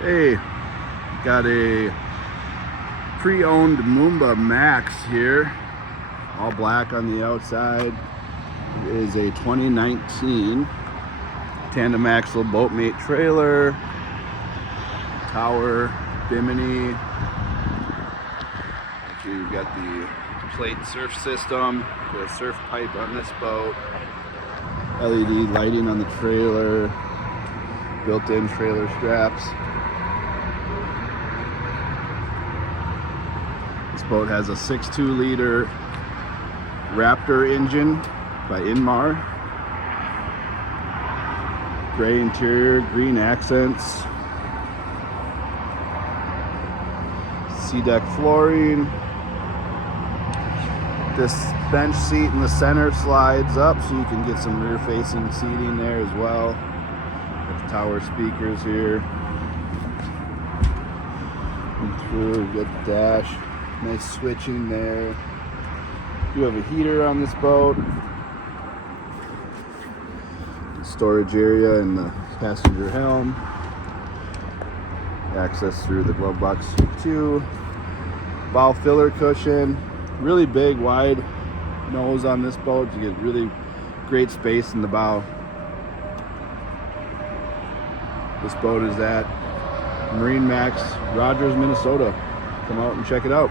Hey, got a pre-owned Moomba MAX here, all black on the outside. It is a 2019 tandem axle boatmate trailer, tower, bimini. You've got the plate surf system, the surf pipe on this boat, LED lighting on the trailer, built-in trailer straps. This boat has a 6.2 liter Raptor engine by Inmar. Gray interior, green accents, sea deck flooring. This bench seat in the center slides up so you can get some rear facing seating there as well. Got the tower speakers here. And through, we got the dash. Nice switching there. You have a heater on this boat. Storage area in the passenger helm. Access through the glove box too. Bow filler cushion. Really big, wide nose on this boat. You get really great space in the bow. This boat is at MarineMax Rogers, Minnesota. Come out and check it out.